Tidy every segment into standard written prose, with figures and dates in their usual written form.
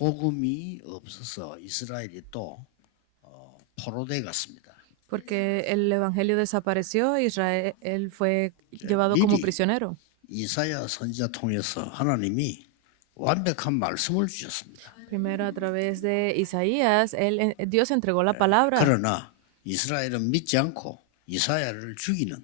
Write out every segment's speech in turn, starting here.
복음이 없어서 이스라엘이 또 포로돼 갔습니다. Porque el evangelio desapareció, Israel fue llevado como 미리 prisionero. 이사야 선지자 통해서 하나님이 완벽한 말씀을 주셨습니다. Primero a través de Isaías, Dios entregó la palabra. 그러나 이스라엘은 믿지 않고 이사야를 죽이는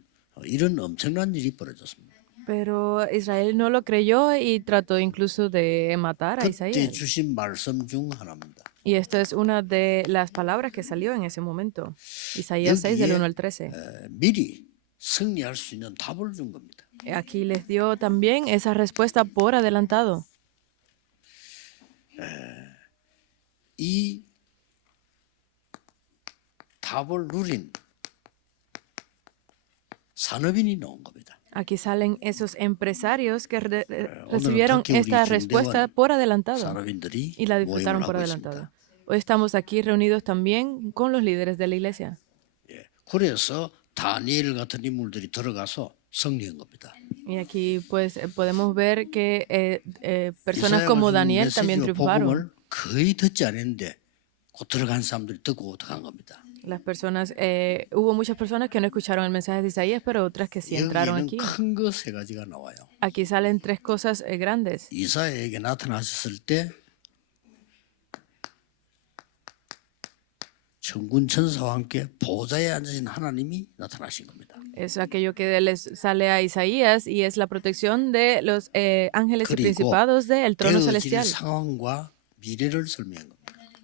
이런 엄청난 일이 벌어졌습니다. Pero Israel no lo creyó y trató incluso de matar a 그때 Isaías. 주신 말씀 중 하나입니다. Y esto es una de las palabras que salió en ese momento. Isaías 6 del 1 al 13. 미리 승리할 수 있는 답을 준 겁니다. Aquí les dio también esa respuesta por adelantado. 이 답을 누린 산업인이 나온 겁니다. Aquí salen esos empresarios que recibieron 특히 우리 esta respuesta 중대원 por adelantado 산업인들이 y la 모임을 disfrutaron por 하고 adelantado. 있습니다. Hoy estamos aquí reunidos también con los líderes de la iglesia. 그래서 다니엘 같은 인물들이 들어가서 승리한 겁니다. Y aquí pues podemos ver que personas 이사야가 como 준 Daniel también 메시지와 triunfaron. 복음을 거의 듣지 않았는데 곧 들어간 사람들이 듣고 들어간 겁니다. Las personas, hubo muchas personas que no escucharon el mensaje de Isaías, pero otras que sí entraron 여기에는 aquí. 큰 거 세 가지가 나와요. Aquí salen tres cosas grandes. 이사야에게 나타나셨을 때 천군 천사와 함께 보좌에 앉으신 하나님이 나타나신 겁니다. Es aquello que les sale a Isaías y es la protección de los ángeles y 그리고 principados del trono 되어질 celestial. 상황과 미래를 설명한 겁니다.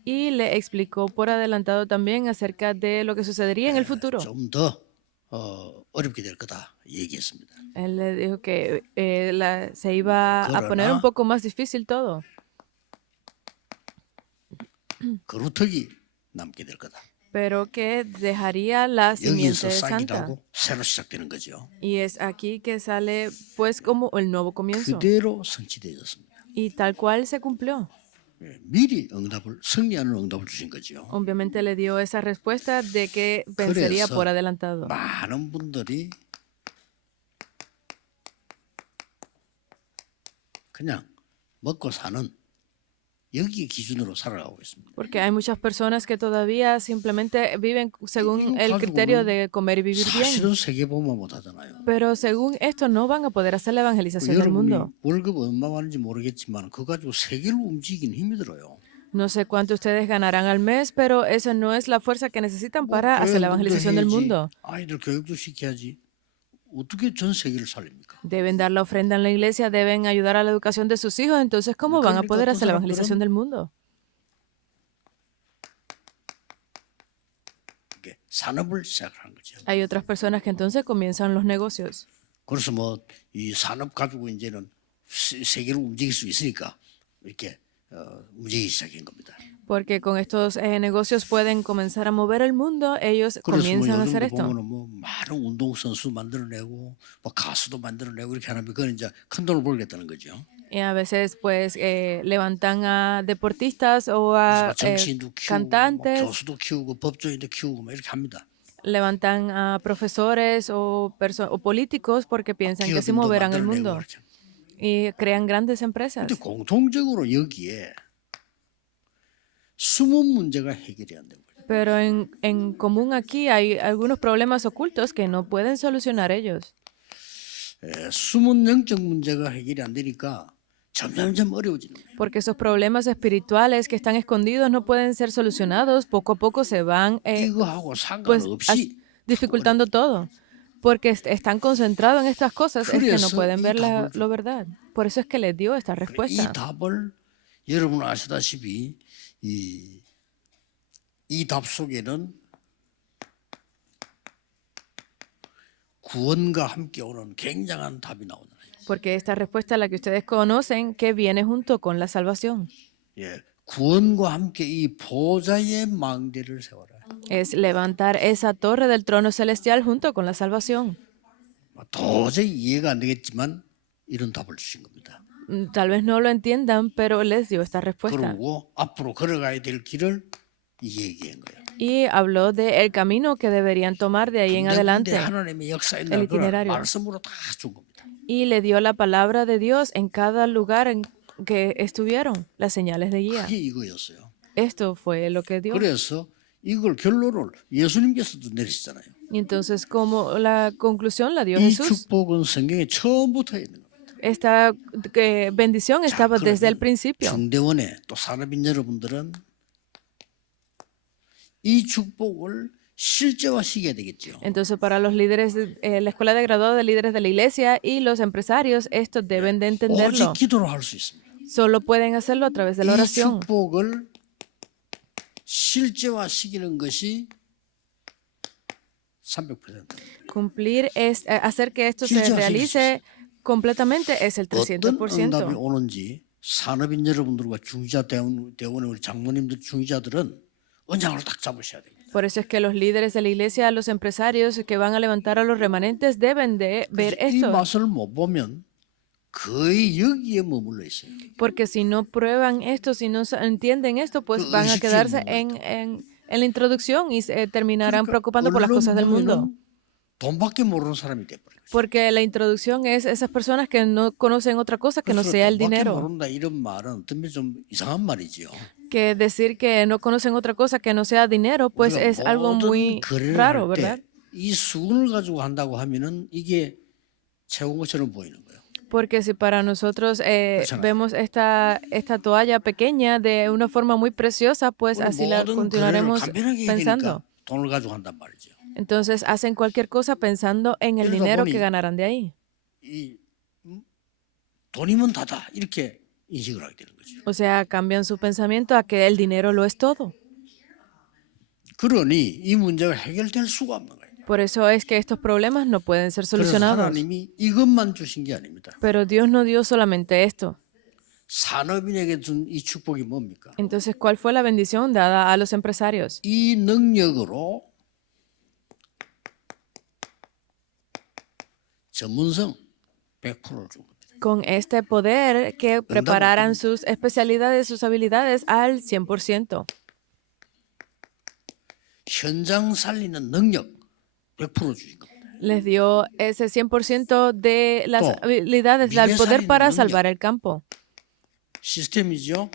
Y le explicó por adelantado también acerca de lo que sucedería en el futuro. 좀 더 어렵게 될 거다 얘기했습니다. Él le dijo que se iba a poner un poco más difícil todo, 거루턱이 남게 될 거다. pero que dejaría la 여기에서 simiente santa. 싹이라고 새로 시작되는 거죠. Y es aquí que sale pues como el nuevo comienzo. 그대로 성취되었습니다. Y tal cual se cumplió. 미리 응답을 승리하는 응답을 주신 거죠. Obviamente le dio esa respuesta de que vencería 그래서 por adelantado. 많은 분들이 그냥 먹고 사는 여기 기준으로 살아가고 있습니다. Porque hay muchas personas que todavía simplemente viven según el criterio de comer y vivir bien. 사실은 세계보험만 못하잖아요. Pero según esto no van a poder hacer la evangelización del 여러분이 mundo. 월급 얼마 받는지 모르겠지만 그거 가지고 세계를 움직이긴 힘들어요. No sé cuánto ustedes ganarán al mes, pero esa no es la fuerza que necesitan para hacer la evangelización del mundo. 아이들 교육도 시켜야지. 어떻게 전 세계를 살립니까? Deben dar la ofrenda en la iglesia, deben ayudar a la educación de sus hijos, entonces ¿cómo van a poder hacer la evangelización del mundo? 이게 산업을 시작하는 거죠. Hay otras personas que entonces comienzan los negocios. 그래서 뭐 이 산업 가지고 이제는 세계를 움직일 수 있으니까 이렇게 움직이기 시작한 겁니다. Porque con estos negocios pueden comenzar a mover el mundo, ellos 그래서 뭐 comienzan a hacer 요즘도 esto. 보면은 뭐 많은 운동선수 만들어내고 뭐 가수도 만들어내고 이렇게 하면 그건 이제 큰 돈을 벌겠다는 거죠. Y a veces pues levantan a deportistas o a 정치인도 키우고 뭐 cantantes, 교수도 키우고 법조인도 키우고 뭐 이렇게 합니다. levantan a profesores o políticos porque piensan que así 기업인도 moverán el 만들어내고 mundo 그렇죠. y crean grandes empresas. 근데 공통적으로 여기에 숨은 문제가 해결이 안 되는 거예요. Pero en común aquí hay algunos problemas ocultos que no pueden solucionar ellos. 숨은 영적 문제가 해결이 안 되니까 점점점 어려워지는 거예요. Porque esos problemas espirituales que están escondidos no pueden ser solucionados, poco a poco se van 이거하고 pues 상관없이 dificultando todo. Porque están concentrados en estas cosas, es que no 그래서 pueden 이 ver la 답을 verdad. Por eso es que les dio esta 이 respuesta. 답을 여러분 아시다시피 이 답 속에는 구원과 함께 오는 굉장한 답이 나오잖아요. Porque esta respuesta, la que ustedes conocen, que viene junto con la salvación. 예, 구원과 함께 이 보좌의 망대를 세워라. Es levantar esa torre del trono celestial junto con la salvación. 도저히 이해가 안 되겠지만 이런 답을 주신 겁니다. Tal vez no lo entiendan, pero les dio esta respuesta. 그리고 앞으로 걸어가야 될 길을 얘기한 거예요. Y habló del camino que deberían tomar de ahí en adelante. 하나님의 역사에 itinerario. 말씀으로 다 준 겁니다. Y le dio la palabra de Dios en cada lugar que estuvieron las señales de guía. 그게 이거였어요. Esto fue lo que dio. 그래서 이걸 결론을 예수님께서도 내리시잖아요. Y entonces, como la conclusión la dio 이 Jesús, 축복은 성경에 처음부터 있는 겁니다. esta bendición 자, estaba desde el 그러면 principio. 중대원의 또 산업인 여러분들은 이 축복을 실제화시켜야 되겠죠. Entonces, para los líderes, la escuela de graduados de líderes de la iglesia y los empresarios, estos deben de 오직 entenderlo. 기도로 할 수 있습니다. Solo pueden hacerlo a través de la 이 oración. 축복을 실제화시키는 것이 300%. Cumplir es hacer que esto se 실제화시킬 수 realice completamente es el 어떤 응답이 300%. 오는지 산업인 여러분들과 중지자 대원의 우리 장모님들 중지자들은 언장을 딱 잡으셔야 됩니다. Por eso es que los líderes de la iglesia, los empresarios que van a levantar a los remanentes deben de ver 이 esto. 맛을 못 보면 거의 여기에 머물러 있어요. Porque si no prueban esto, si no entienden esto, pues 그 van a 의식주의 quedarse 문화죠. en la introducción y se terminarán 그러니까 preocupando por las 얼른 cosas del mundo. 보면은 돈밖에 모르는 사람이 돼버려요. Porque la introducción es esas personas que no conocen otra cosa que no sea el 돈밖에 dinero. 모른다 이런 말은 어떤 좀 이상한 말이죠. Que decir que no conocen otra cosa que no sea dinero, pues 우리가 es algo 모든 muy 거래를 raro, 할 때 ¿verdad? 이 수건을 가지고 한다고 하면은 이게 채운 것처럼 보이는 거예요. Porque si para nosotros 그렇잖아요. vemos esta toalla pequeña de una forma muy preciosa, pues 우리 así la 모든 거래를 continuaremos 간편하게 해야 되니까 pensando. 돈을 가지고 한단 말이죠. Entonces hacen cualquier cosa pensando en el 그러다 dinero 보니 que ganarán de ahí. 이 돈이면 다다 이렇게 인식을 하게 되는 거죠. O sea, cambian su pensamiento a que el dinero lo es todo. 그러니 이 문제가 해결될 수가 없는 거예요. Por eso es que estos problemas no pueden ser 그래서 solucionados. 하나님이 이것만 주신 게 아닙니다. Pero Dios no dio solamente esto. 산업인에게 준 이 축복이 뭡니까? Entonces, ¿cuál fue la bendición dada a los empresarios? 이 능력으로 전문성 100%를 준 겁니다. Con este poder que prepararan sus especialidades, sus habilidades al 100%. 현장 살리는 능력 100% 주신 겁니다. Les dio ese 100% de las 또 habilidades, del 미래 poder 살리는 para 능력. salvar el campo. 시스템이죠.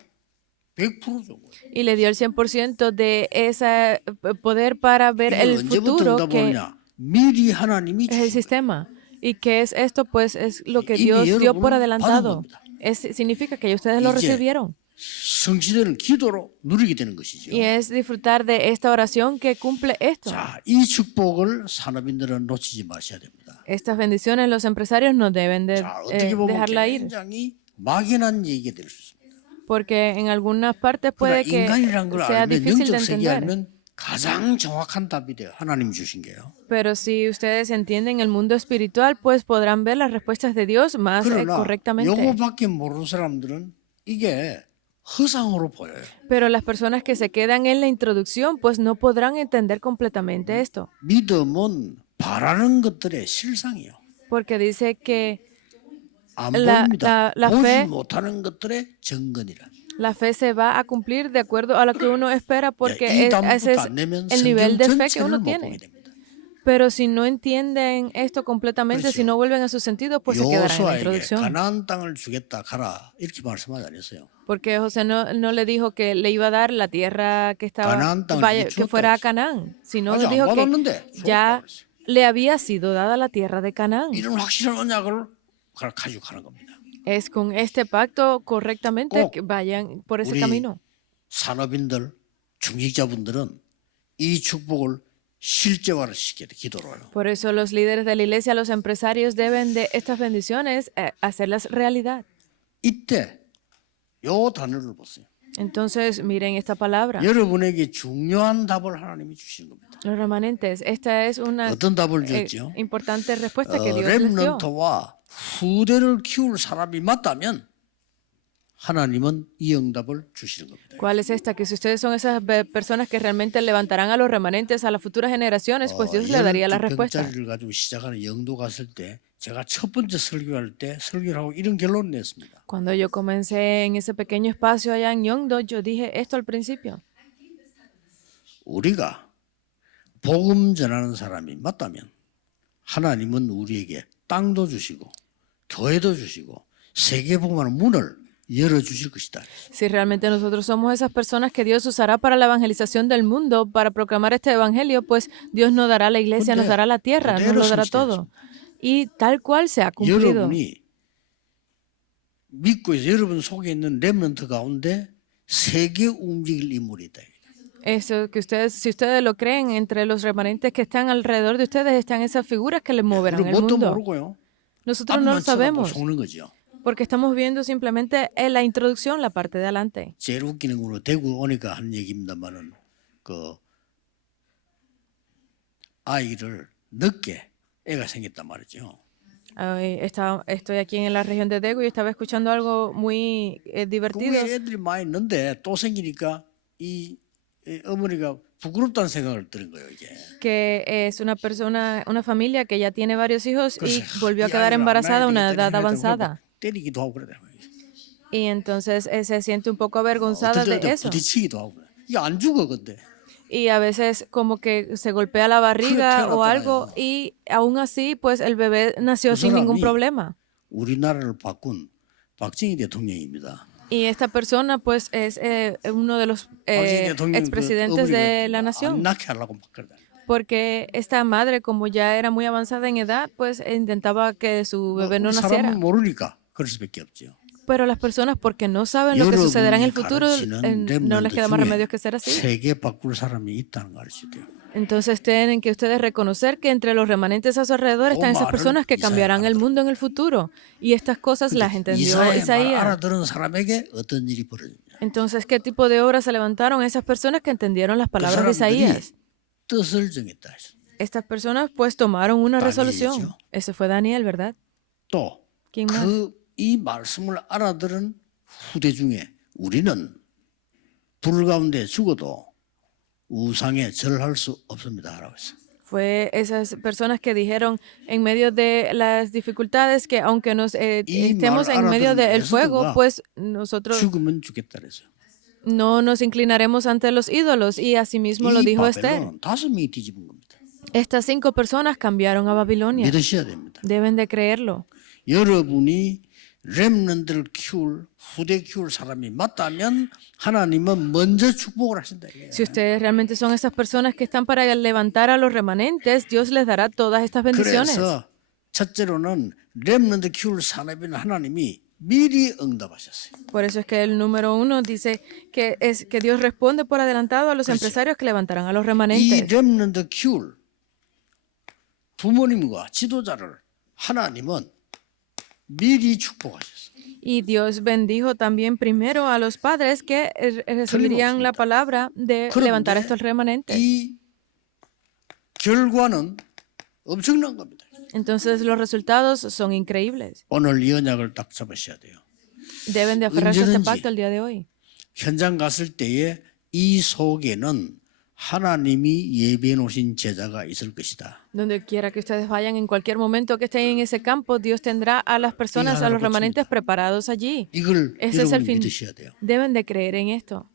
100% 준 거예요. Y le dio el 100% de ese poder para ver 이걸 el 언제부터 futuro, 응답 que 오느냐? 미리 하나님이 es el 주신 거예요. sistema. ¿Y qué es esto? Pues es lo que 이미 Dios dio por 여러분은 adelantado. 받은 겁니다. Significa que ustedes lo 이제 recibieron. 성취되는 기도로 누리게 되는 것이죠. Y es disfrutar de esta oración que cumple esto. 자, 이 축복을 산업인들은 놓치지 마셔야 됩니다. Estas bendiciones los empresarios no deben de 자, 어떻게 보면 dejarla ir. 굉장히 막연한 얘기가 될 수 있습니다. Porque en algunas partes puede 그러나 que 인간이란 걸 sea 알면 difícil de 영적 세계 entender. 알면 가장 정확한 답이 돼요. 하나님 주신 게요. Pero si ustedes entienden el mundo espiritual, pues podrán ver las respuestas de Dios más 그러나 correctamente. 요거밖에 모르는 사람들은 이게 허상으로 보여요. Pero las personas que se quedan en la introducción, pues no podrán entender completamente esto. 믿음은 바라는 것들의 실상이요. Porque dice que 안 La- 보입니다. la 보지 fe- 못하는 것들의 증거니라. la fe se va a cumplir de acuerdo a lo que uno espera, 이 porque ese 답부터 es 안 내면 el nivel de 성경 fe que 전체를 uno 못 tiene. 보게 됩니다. Pero si no entienden esto completamente, si 그렇죠. no vuelven a su sentido, pues se quedarán en la 요수아에게 introducción. 가나안 땅을 주겠다 가라 이렇게 말씀하지 않았어요. Porque José no le dijo que le iba a dar la tierra que estaba Canaán 땅을 vaya, 이미 que fuera a 주었다 Canaán, sino 아직 안 dijo que 받았는데 ya 주었다 그랬어요. le había sido dada la tierra de Canaán. 이런 확실한 언약을 가지고 가는 겁니다. Es con este pacto correctamente 꼭 que vayan por ese 우리 camino. 산업인들, 중직자분들은 이 축복을 실제화를 시켜야 돼, 기도로요. Por eso los líderes de la iglesia, los empresarios deben de estas bendiciones hacerlas realidad. 이때 요 단어를 보세요. Entonces, miren esta palabra. 여러분에게 중요한 답을 하나님이 주신 겁니다. Los remanentes, esta es una 어떤 답을 줬죠? importante respuesta que Dios les dio. 렘넌트와 후대를 키울 사람이 맞다면 하나님은 이 응답을 주시는 겁니다. ¿Cuál es esta? Que si ustedes son esas personas que realmente levantarán a los remanentes a las futuras generaciones, pues Dios le daría la respuesta. 12병짜리를 가지고 시작하는 영도 갔을 때 제가 첫 번째 설교할 때 설교를 하고 이런 결론을 냈습니다. Cuando yo comencé en ese pequeño espacio allá en Yongdo, yo dije esto al principio. 우리가 복음 전하는 사람이 맞다면 하나님은 우리에게 땅도 주시고 교회도 주시고 세계 복음하는 문을 열어주실 것이다. Si realmente nosotros somos esas personas que Dios usará para la evangelización del mundo, para proclamar este evangelio, pues Dios nos dará la iglesia, nos dará la tierra, nos 그대로 lo dará todo. 성취되었습니다. Y tal cual se ha cumplido. 여러분이 믿고 있어 여러분 속에 있는 렘넌트 가운데 세계 움직일 인물이다. Eso que ustedes, si ustedes lo creen, entre los remanentes que están alrededor de ustedes están esas figuras que les moverán 우리 el 뭣도 mundo. 모르고요. Nosotros no lo 앞만 쳐다보고 sabemos 속는 거죠. porque estamos viendo simplemente en la introducción, la parte de adelante. 제일 웃기는 거는 대구 오니까 하는 얘기입니다만은 그 아이를 늦게 애가 생겼단 말이죠. Estoy aquí en la región de Daegu y estaba escuchando algo muy divertido. 그게 애들이 많이 있는데 또 생기니까 이 어머니가 부끄럽다는 생각을 들은 거예요 이게. Que es una persona, una familia que ya tiene varios hijos y 그래서 volvió a 이 quedar 아이를 안 embarazada a 낳아야 una 되겠다는 edad 생각이 avanzada. 들고 때리기도 하고 그러더라고요. Y entonces se siente un poco avergonzada 어떨 de 때 eso. 부딪히기도 하고 그래. 이게 안 죽어 근데. Y a veces como que se golpea la barriga o algo y aún así pues el bebé nació sin ningún problema. 우리나라를 바꾼 박정희 대통령입니다. Y esta persona pues es uno de los 박정희 대통령 expresidentes de la 안 nación. 낳게 하려고 막 그러다. Porque esta madre, como ya era muy avanzada en edad, pues intentaba que su bebé no naciera. 사람은 모르니까 그럴 수밖에 없죠. Pero las personas, porque no saben lo que sucederá en el futuro, no les queda más remedio que ser así. 세계 바꿀 사람이 있다는 걸 알아야 돼요. Entonces tienen que ustedes reconocer que entre los remanentes a su alrededor están esas personas que cambiarán el mundo en el futuro. Y estas cosas las entendió 이사야의 말 Isaías. 알아들은 사람에게 어떤 일이 벌어지냐. Entonces, ¿qué tipo de obras se levantaron esas personas que entendieron las 그 palabras de 사람들이 Isaías? 뜻을 정했다. Estas personas pues tomaron una Daniel이죠. resolución. Ese fue Daniel, ¿verdad? 또 ¿Quién más? 이 말씀을 알아들은 후대 중에 우리는 불 가운데 죽어도 우상에 절할 수 없습니다. 라고 했어요. Fue esas personas que dijeron en medio de las dificultades que aunque nos estemos en medio del fuego, pues nosotros 죽으면 죽겠다 그랬어요. no nos inclinaremos ante los ídolos. Y asimismo lo 이 dijo Esther. 바벨론은 5명이 뒤집은 겁니다. Estas 5 personas cambiaron a Babilonia. 믿으셔야 됩니다. Deben de creerlo. 여러분이 렘넌트를 키울 후대 키울 사람이 맞다면 하나님은 먼저 축복을 하신다. 이게. Si ustedes realmente son esas personas que están para levantar a los remanentes, Dios les dará todas estas bendiciones. 그래서 첫째로는 렘넌트 키울 사람인 하나님이 미리 응답하셨어요. Por eso es que el número 1 dice que Dios responde por adelantado a los empresarios que levantarán a los 이 remanentes. 렘넌트 키울 부모님과 지도자를 하나님은 미리 축복하셨어요. Y Dios bendijo también primero a los padres que recibirían la palabra de levantar a estos remanentes. 이 결과는 엄청난 겁니다. Entonces los resultados son increíbles. 오늘 이 언약을 딱 잡으셔야 돼요. Deben de aferrarse a este 언제든지 pacto el día de hoy. 현장 갔을 때에 이 속에는 하나님이 예비해 놓으신 제자가 있을 것이다. Donde quiera que ustedes vayan, en cualquier momento que estén en ese campo, Dios tendrá a las personas, a los remanentes preparados allí. 이걸 Ese es el 여러분이 fin. 믿으셔야 돼요. Deben de creer en esto.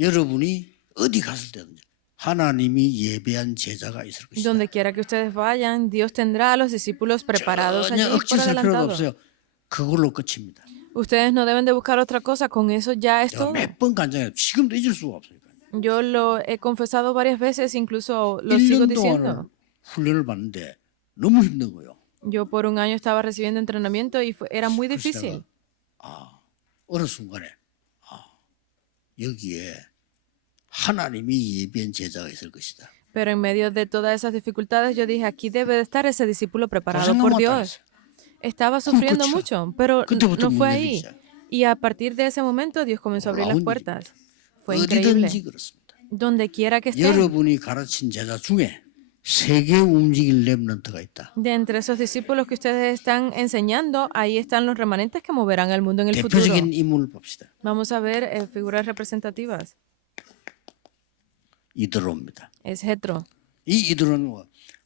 여러분이 어디 갔을 때든지 하나님이 예배한 제자가 있을 것이다. Donde quiera que ustedes vayan, Dios tendrá a los discípulos preparados allí 전혀 por 억지 쓸 필요도 adelantado. 없어요. 그걸로 끝입니다. Ustedes no deben de buscar otra cosa, con eso ya es todo. 몇번 간증해요. 지금도 잊을 수가 없어요. Yo lo he confesado varias veces, incluso lo sigo 1년 동안을 diciendo. 훈련을 받는데 너무 힘든 거예요. Yo por un año estaba recibiendo entrenamiento y era muy 그래서 difícil. 내가 어느 순간에 여기에 하나님이 예비한 제자가 있을 것이다. Pero en medio de todas esas dificultades, yo dije, aquí debe de estar ese discípulo preparado 고생 por 너무 Dios. 많다. Estaba sufriendo 그쵸. mucho, pero 그때부터 no fue 문 ahí. 열리기 시작. Y a partir de ese momento, Dios comenzó a abrir las 놀라운 puertas. Fue increíble. 어디든지 그렇습니다. Donde quiera que estén, 여러분이 가르친 제자 중에 세계 움직일 렘넌트가 있다. de entre esos discípulos que ustedes están enseñando, ahí están los remanentes que moverán al mundo en el futuro. 대표적인 인물을 봅시다. Vamos a ver figuras representativas. 이드로입니다. Es Jetro. 이 이드로는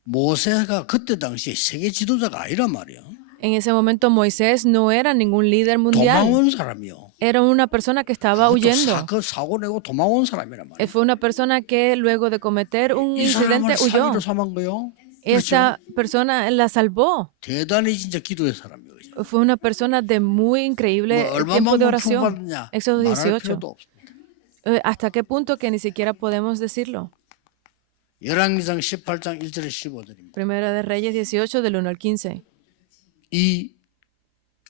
모세가 그때 당시에 세계 지도자가 아니란 말이에요. En ese momento Moisés no era ningún líder mundial. 도망온 사람이요. Era una persona que estaba huyendo. 사고 내고 도망온 사람이란 말이에요. Fue una persona que luego de cometer un 이 incidente 사람을 huyó. 살리러 삼은 거요. Esta persona la salvó. 대단히 진짜 기도의 사람이에요. 그죠? fue una persona de muy increíble 뭐 tiempo de 얼마만큼 oración. 축복받느냐 Éxodo 말할 18. 필요도 없습니다. ¿Hasta qué punto que ni siquiera podemos decirlo? 열왕기상 18장 1절에 15절입니다. Primera de Reyes 18, del 1 al 15. 이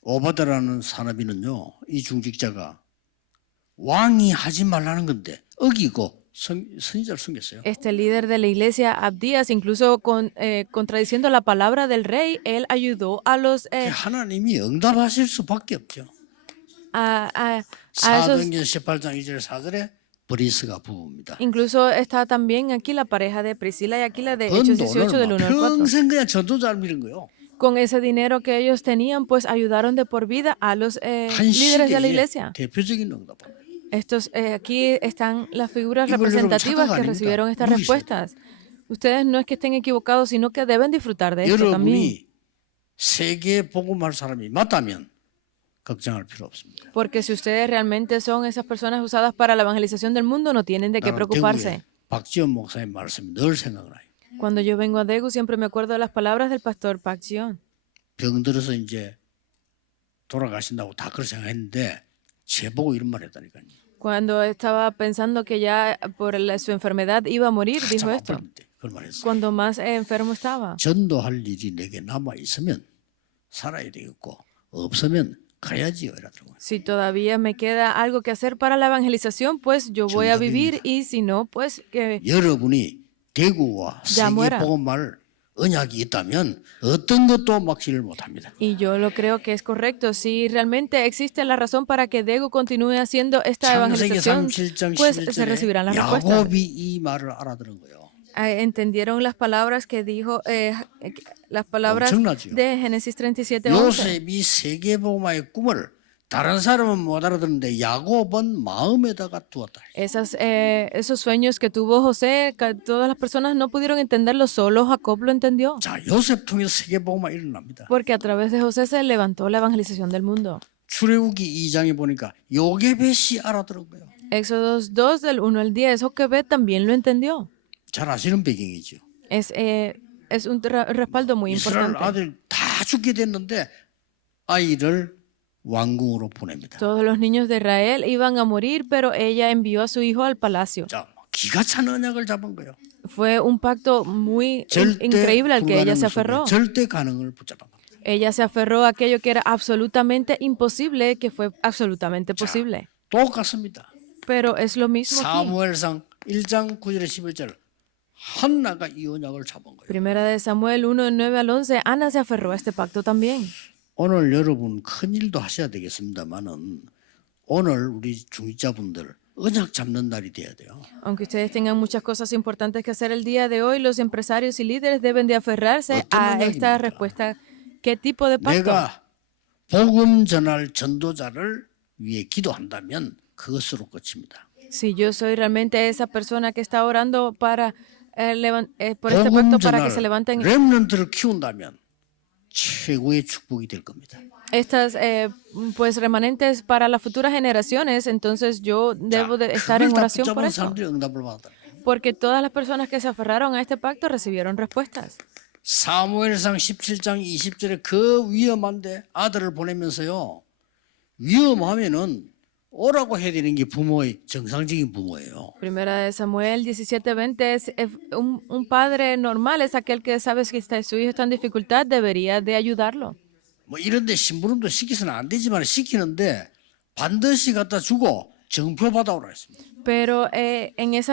오바다라는 사나비는요, 이 중직자가 왕이 하지 말라는 건데 어기고 선지자를 숨겼어요. Este líder de la iglesia, Abdías, incluso contradiciendo la palabra del rey, él ayudó a los 하나님이 응답하실 수밖에 없죠. a esos. 사도행전 18장 2절 4절에 브리스가 부부입니다. Incluso está también aquí la pareja de Priscila y Aquila de Hechos 18 del 1 al 4. 평생 그냥 전도자를 믿은 거예요. Con ese dinero que ellos tenían, pues ayudaron de por vida a los líderes de la iglesia. 대표적인 응답입니다. Estos, aquí están las figuras 이걸 representativas 여러분 que 착각 recibieron 아닙니다. estas respuestas. Ustedes no es que estén equivocados, sino que deben disfrutar de esto también. 여러분이 세계 복음할 사람이 맞다면 걱정할 필요 없습니다. Porque si ustedes realmente son esas personas usadas para la evangelización del mundo, no tienen de qué 나는 preocuparse. 대구에 박지원 목사님 말씀이 늘 생각나요. Cuando yo vengo a Daegu, siempre me acuerdo de las palabras del pastor Park Jion. 병들어서 이제 돌아가신다고 다 그렇게 생각했는데 제보고 이런 말 했다니까요. Cuando estaba pensando que ya por su enfermedad iba a morir, dijo 참 esto. 아팠는데 그걸 말했어요. Cuando más enfermo estaba. 전도할 일이 내게 남아 있으면 살아야 되겠고 없으면 가야지요 이러더라고요. Si todavía me queda algo que hacer para la evangelización, pues yo voy a vivir y si no, pues que 여러분이 대구와 Ya 세계 muera. 복음할 언약이 있다면 어떤 것도 막지를 못합니다. Y yo lo creo que es correcto. Si realmente existe la razón para que Daegu continúe haciendo esta 창세기 evangelización, 37장 pues se recibirán 11절에 las respuestas. 야곱이 이 말을 알아들은 거예요. Entendieron las palabras que dijo, las palabras 엄청나죠. de Génesis 37:11. 요셉이 세계 복음화의 꿈을 다른 사람은 못 알아듣는데 야곱은 마음에다가 두었다. Esos sueños que tuvo José, que todas las personas no pudieron entenderlo, solo Jacob lo entendió. 자, 요셉 통해서 세계 복음화 일어납니다. Porque a través de José se levantó la evangelización del mundo. 출애굽기 2장에 보니까 요게벳이 알아들은 거예요. Éxodos 2 del 1 al 10, Joquebed también lo entendió. 잘 아시는 배경이죠. Es un respaldo muy 이스라엘 importante. 아들 다 죽게 됐는데 아이를 왕궁으로 보냅니다. Todos los niños de Israel iban a morir, pero ella envió a su hijo al palacio. 자, 기가 찬 언약을 잡은 거예요. Fue un pacto muy 절대 increíble al que ella se 불가능을 aferró. 속에 절대 가능을 붙잡은 겁니다. Ella se aferró a aquello que era absolutamente imposible, que fue absolutamente posible. 똑같습니다. Pero es lo mismo aquí. 사무엘상 1장 9절에 11절 한나가 이 언약을 잡은 거예요. Primera de Samuel 1, 9 al 11, Ana se aferró a este pacto también. 오늘 여러분 큰 일도 하셔야 되겠습니다만은 오늘 우리 중직자분들 언약 잡는 날이 돼야 돼요. Aunque ustedes tengan muchas cosas importantes que hacer el día de hoy, los empresarios y líderes deben de aferrarse a esta respuesta. ¿Qué tipo de pacto? 내가 복음 전할 전도자를 위해 기도한다면 그것으로 끝입니다. Si yo soy realmente esa persona que está orando para por este 복음 pacto para que se 전할 levanten 렘넌트를 키운다면 최고의 축복이 될 겁니다. estas pues remanentes para las futuras generaciones, entonces yo debo de estar en 그걸 다 oración por 붙잡은 eso. 사람들이 응답을 받았다. Porque todas las personas que se aferraron a este pacto recibieron respuestas. 사무엘상 17장 20절에 그 위험한데 아들을 보내면서요. 위험하면은 오라고 해야 되는 게 부모의 정상적인 부모예요. Primera de Samuel 17:20 es un padre normal, es aquel que sabe que su hijo está en dificultad, debería de ayudarlo. 뭐 이런데 심부름도 시키서는 안 되지만 시키는데 반드시 갖다 주고 정표 받아오라 했습니다. Pero en ese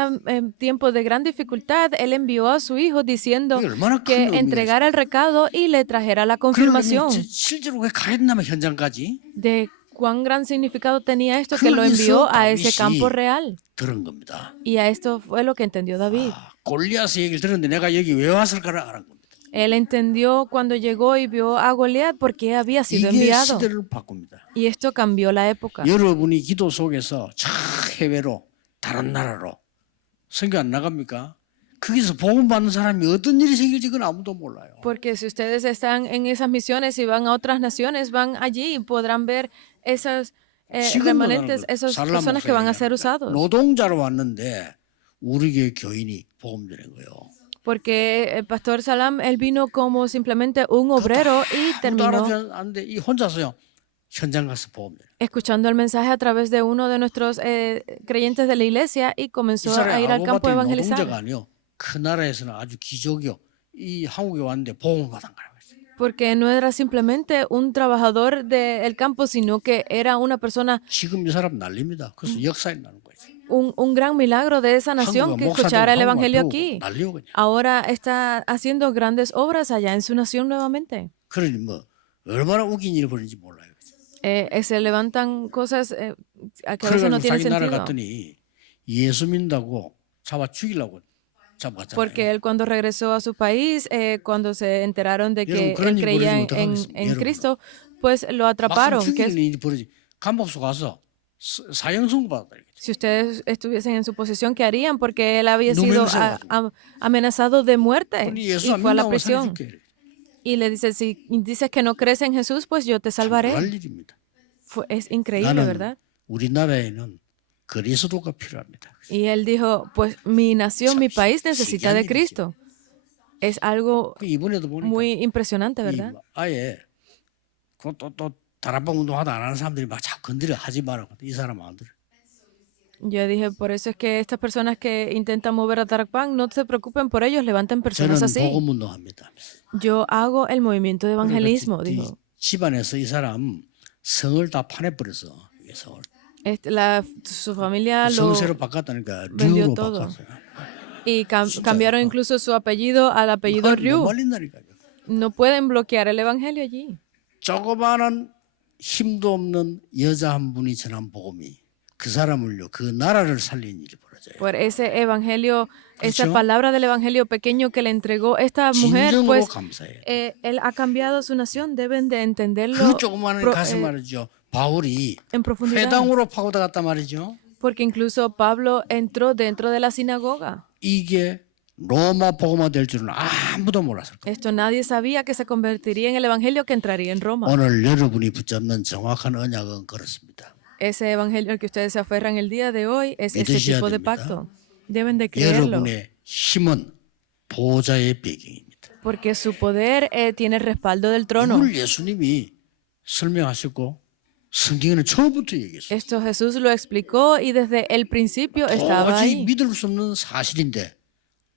tiempo de gran dificultad, él envió a su hijo diciendo 이게 얼마나 큰 que 의미가 entregara el recado y le trajera la confirmación. 그러면 실제로 왜 가야 된다면 현장까지 De cuán gran significado tenía esto, que lo 그래서 envió a ese 다윗이 campo real. 들은 겁니다. Y a esto fue lo que entendió David. 골리앗의 얘기를 들었는데 내가 여기 왜 왔을까를 알은 겁니다. Él entendió cuando llegó y vio a Goliat por qué había sido 이게 enviado. 시대를 바꿉니다. Y esto cambió la época. 여러분이 기도 속에서 저 해외로 다른 나라로 선교 안 나갑니까? 거기서 복음 받는 사람이 어떤 일이 생길지 그건 아무도 몰라요. Porque si ustedes están en esas misiones y van a otras naciones, van allí y podrán ver esas remanentes, esas personas que van a ser usados. 노동자로 왔는데 우리 교회 교인이 복음 전한 거예요. Porque el pastor Salam, él vino como simplemente un obrero y 아무도 terminó 알아주지 않는데 이 혼자서요 현장 가서 보면 escuchando el mensaje a través de uno de nuestros creyentes de la iglesia y 이 comenzó a 사람이 ir al 알고 campo a 봤더니 노동자가 evangelizar. 아니요 그 나라에서는 아주 기적이요 이 한국에 왔는데 복음을 받은 거라고 했어요. Porque no era simplemente un trabajador del campo, sino que era una persona, 지금 이 사람 난립니다. 그래서 역사에 나는 거예요. un gran milagro de esa nación 한국은 que 목사되고 escuchara el 한국말 evangelio 배우고 aquí. 난리요 그냥. Ahora está haciendo grandes obras allá en su nación nuevamente. 그러니 뭐 얼마나 웃긴 일을 벌이는지 몰라요. Se levantan cosas que a veces no 그래가지고 tienen 자기 나라 sentido. 갔더니 예수 믿는다고 잡아 죽이려고 잡았잖아요. Porque él cuando regresó a su país, cuando se enteraron de que 여러분, 그런 él 일 creía 벌어지면 어떡하겠습니까? en 여러분. Cristo, pues lo 막상 atraparon. Que 죽이는 일이 벌어지 감옥소 가서 사형 선고받았다. 이렇게. si ustedes estuviesen en su posición, ¿qué harían? Porque él había sido 누명세워가지고. amenazado de muerte 근데 y 예수 안 fue a la 믿는다고 prisión. 살려줄게. Y le dice, si dices que no crees en Jesús, pues yo te 할 salvaré. 일입니다. Es increíble, 나는 ¿verdad? 우리나라에는 그리스도가 필요합니다. Y él dijo, pues mi nación, mi país necesita de 신기한 Cristo. Es algo 그 이번에도 보니까 muy impresionante, 이 ¿verdad? 아예 또 다락방 운동하다 안 하는 사람들이 막 자꾸 건드려 하지 말라고 이 사람 안 들어. Yo dije, por eso es que estas personas que intentan mover a Tarakpan, no se preocupen por ellos, levanten personas 저는 así. 복음 운동합니다. Yo hago el movimiento de evangelismo, 이 dijo. 집안에서 이 사람 성을 다 파내버려서 이게 성을 Su familia lo 성세로 바꿨다니까 vendió 류로 todo. 바꿨어요. y cambiaron incluso su apellido al apellido 못 Ryu. 말린다니까요. No pueden bloquear el evangelio allí. 조그마한 힘도 없는 여자 한 분이 전한 복음이 그 사람을요 그 나라를 살린 일이 벌어져요. Por ese evangelio, esa 그렇죠? palabra del evangelio pequeño que le entregó esta mujer, 진정으로 pues 감사해요. él ha cambiado su nación. Deben de entenderlo 그 조그마한 가서 말이죠. 바울이 en profundidad. 회당으로 파고들었단 말이죠. Porque incluso Pablo entró dentro de la sinagoga. 이게 로마 복음화 될 줄은 아무도 몰랐을 거예요. Esto nadie sabía que se convertiría en el evangelio que entraría en Roma. 오늘 여러분이 붙잡는 정확한 언약은 그렇습니다. Ese evangelio al que ustedes se aferran el día de hoy es ese 믿으셔야 tipo de 됩니다. pacto. Deben de creerlo. 여러분의 힘은 보좌의 배경입니다. Porque su poder tiene el respaldo del trono. 이걸 예수님이 설명하셨고 성경에는 처음부터 얘기했어요. Esto Jesús lo explicó y desde el principio estaba 도저히 ahí. 믿을 수 없는 사실인데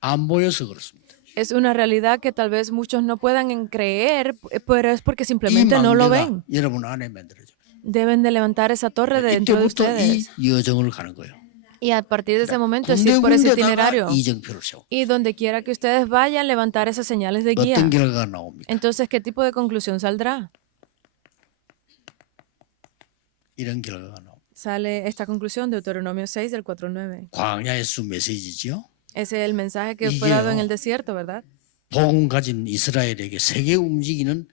안 보여서 그렇습니다. Es una realidad que tal vez muchos no puedan creer, pero es porque 이 simplemente no lo 망대가 ven. 여러분 안에 만들어져. Deben de levantar esa torre de dentro de 이때부터 이 ustedes. 여정을 가는 거예요. Y a partir de ese momento es ir por ese 군데군데다가 itinerario. 이정표를 세워. Y donde quiera que ustedes vayan, levantar esas señales de guía. 어떤 결과가 나옵니까? Entonces, ¿qué tipo de conclusión saldrá? 이런 결과가 나옵니다. Sale esta conclusión de Deuteronomio 6 del 4:9. 광야의 수 메시지죠. Ese es el mensaje que fue dado en el 이게요. desierto, ¿verdad? 복음 가진 이스라엘에게 세계 움직이는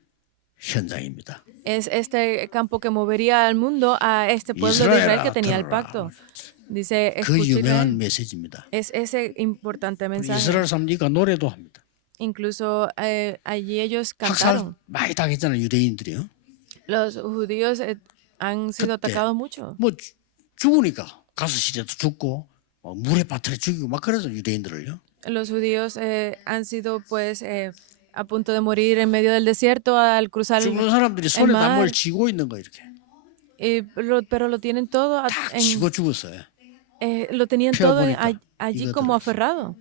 현장입니다. Es este campo que movería al mundo a este pueblo de Israel que tenía el pacto. Dice, 그 escuchen, 유명한 메시지입니다. es ese importante mensaje. 이스라엘 사람들이니까 노래도 합니다. Incluso allí ellos 학살 cantaron. 많이 당했잖아요 유대인들이요. Los judíos han sido 그때 atacados mucho. 뭐 죽으니까 가스실에도 죽고 물에 빠뜨려 죽이고 막 그래서 유대인들을요. Los judíos han sido pues a punto de morir en medio del desierto al cruzar 죽는 사람들이 손에 mar. 단뭘 쥐고 있는 거 이렇게 pero lo tienen todo 딱 쥐고 죽었어요. lo tenían todo 펴보니까 allí 이거 como 들어있어요. aferrado.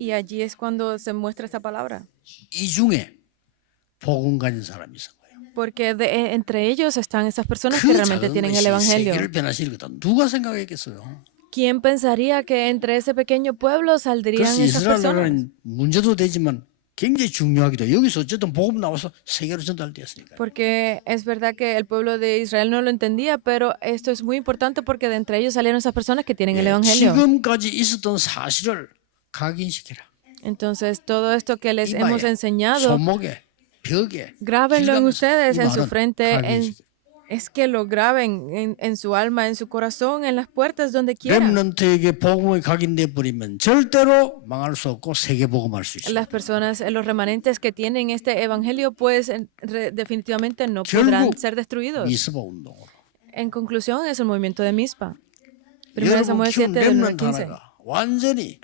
Y allí es cuando se muestra esta palabra. 이 중에 복음 가진 사람이 있은 거예요. Porque entre ellos están esas personas que 그 realmente 작은 tienen el 것이 evangelio. 세계를 변화시킬 거다. 누가 생각했겠어요? ¿Quién pensaría que entre ese pequeño pueblo saldrían 그래서 esas 이스라엘 personas? 나라는 문제도 되지만 굉장히 중요하기도. 여기서 어쨌든 복음 나와서 세계로 전달되었으니까. Porque es verdad que el pueblo de Israel no lo entendía, pero esto es muy importante porque de entre ellos salieron esas personas que tienen el evangelio. 지금까지 있었던 사실을 각인시키라. Entonces, todo esto que les 이마에, hemos enseñado, 손목에, 벽에, grábenlo en 길 ustedes, 가면서 en su 이 frente, 말은 각인시키라. es que lo graben en su alma, en su corazón, en las puertas, donde quieran. 렘넌트에게 복음이 각인돼 버리면 절대로 망할 수 없고 세계 복음할 수 있어요. Las personas, los remanentes que tienen este evangelio, pues definitivamente no podrán 결국 ser destruidos. 미스바 운동으로. En conclusión, es el movimiento de Mizpa. 1 여러분 Samuel 키운 7 del 9 al 렘넌트 15. 하나가 완전히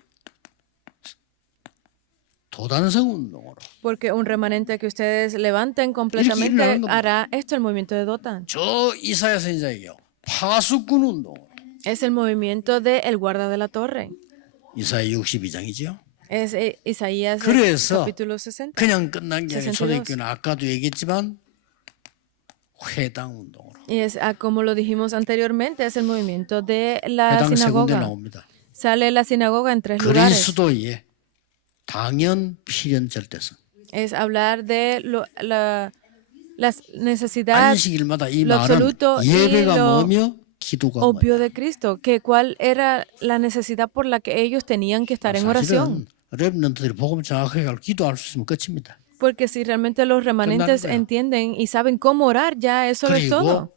도단성 운동으로 Porque un remanente que ustedes levanten completamente 일어나는 겁니다. hará esto, el movimiento de Dotan. 저 이사야 선지자에게요. 파수꾼 운동으로. Es el movimiento de el guarda de la torre. 이사야 62장이죠. Es Isaías 그래서 capítulo 60. 그냥 끝난 게 아니라 62. 초대교회는 아까도 얘기했지만 회당 운동으로. Y es, como lo dijimos anteriormente, es el movimiento de la 회당 세 군데 sinagoga. 나옵니다. Sale la sinagoga en 3 lugares. 그리스도의 당연, 필연, 절대성. Es hablar de la necesidad, 안식일마다 이 lo 말은 absoluto y 예배가 lo 뭐며 기도가 obvio 뭐냐. de Cristo, que cuál era la necesidad por la que ellos tenían que estar en oración. 사실은 랩런트들이 복음 정확하게 알고 기도할 수 있으면 끝입니다. Porque si realmente los remanentes 거예요. entienden y saben cómo orar, ya eso es todo.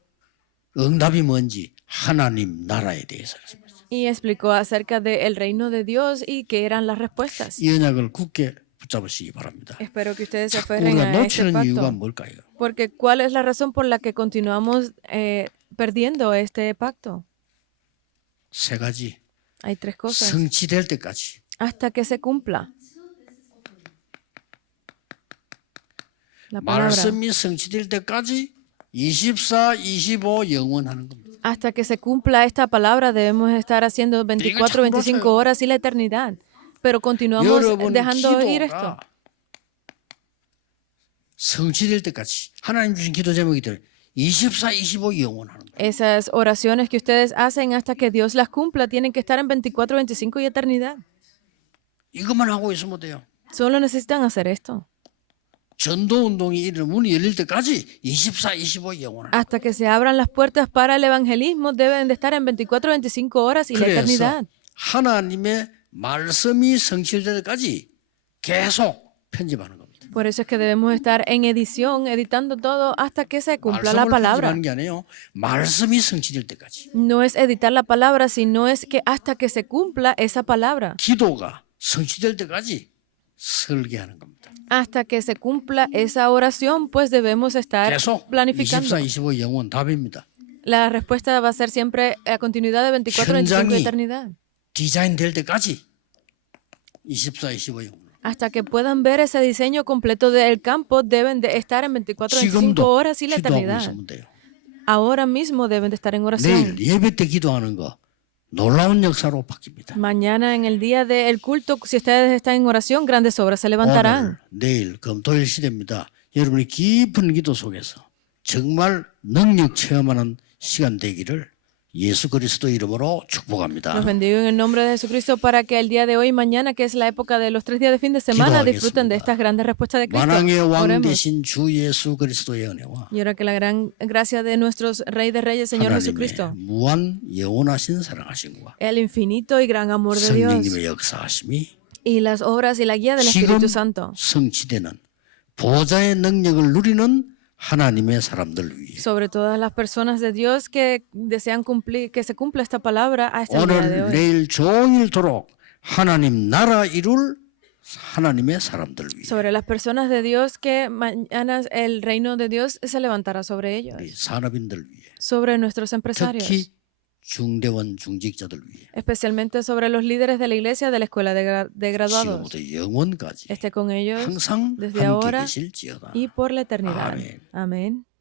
그리고 응답이 뭔지 하나님 나라에 대해서 그랬습니다. Y explicó acerca del reino de Dios y qué eran las respuestas. 이 언약을 굳게 붙잡으시기 바랍니다. Espero que ustedes se 자꾸 aferren 우리가 a este 놓치는 이유가 pacto. 뭘까요? Porque ¿cuál es la razón por la que continuamos perdiendo este pacto? 세 가지. Hay 3 cosas. 성취될 때까지. Hasta que se cumpla la palabra. 말씀이 성취될 때까지 24, 25 영원하는 겁니다. Hasta que se cumpla esta palabra debemos estar haciendo 24, 25 horas y la eternidad. Pero continuamos 여러분 dejando ir esto. 기도가 성취될 때까지 하나님 주신 기도 제목이 들 24, 25 영원하는 겁니다. Esas oraciones que ustedes hacen hasta que Dios las cumpla tienen que estar en 24, 25 y eternidad. 이것만 하고 있으면 돼요. Solo necesitan hacer esto. 전도 운동이 이런 문이 열릴 때까지 24, 25 영원하는 겁니다. Hasta que se abran las puertas para el evangelismo deben de estar en 24, 25 horas y la 그래서 eternidad. 하나님의 말씀이 성취될 때까지 계속 편집하는 겁니다. Por eso es que debemos estar en edición, editando todo hasta que se cumpla la 말씀을 palabra. 편집하는 게 아니에요. 말씀이 성취될 때까지. No es editar la palabra, sino es que hasta que se cumpla esa palabra. 기도가 성취될 때까지 설계하는 겁니다. Hasta que se cumpla esa oración, pues debemos estar 계속 planificando. 24, 25 영원 답입니다. La respuesta va a ser siempre a continuidad de 24, 25 y 현장이 eternidad. 디자인 될 때까지 24, 25 영원. Hasta que puedan ver ese diseño completo del campo, deben de estar en 24, 25 지금도 horas y la 기도하고 eternidad. 있으면 돼요. Ahora mismo deben de estar en 내일 oración. 예배 때 기도하는 거 놀라운 역사로 바뀝니다. Mañana en el día del culto, si ustedes están en oración, grandes obras se levantarán. 오늘, 내일, 금토일 시대입니다. 여러분이 깊은 기도 속에서 정말 능력 체험하는 시간 되기를 예수 그리스도 이름으로 축복합니다. Los bendigo en el nombre de Jesucristo para que el día de hoy y mañana, que es la época de los 3 días de fin de semana, disfruten de estas grandes respuestas de Cristo. 만왕의 왕 Oremos. 되신 주 예수 그리스도의 은혜와 Y ahora que la gran gracia de nuestro Rey de Reyes, Señor 하나님의 Jesucristo, 무한 영원하신 사랑하심과 el infinito y gran amor de Dios, 성령님의 역사하심이 y las obras y la guía del 지금 Espíritu Santo 성취되는 보좌의 능력을 누리는 하나님의 사람들 위해 sobre todas las personas de Dios que desean cumplir, que se cumpla esta palabra hasta el día de 오늘 hoy. 내일 종일토록 하나님 나라 이룰 하나님의 사람들 위해 Sobre las personas de Dios que mañana el reino de Dios se levantará sobre ellos, 우리 산업인들 위해 sobre nuestros empresarios, 특히 중대원 중직자들 위해 especialmente sobre los líderes de la iglesia de la escuela de graduados. 지금부터 영원까지 Esté con ellos 항상 desde 함께 ahora 계실지어다. y por la eternidad. Amén. Amén.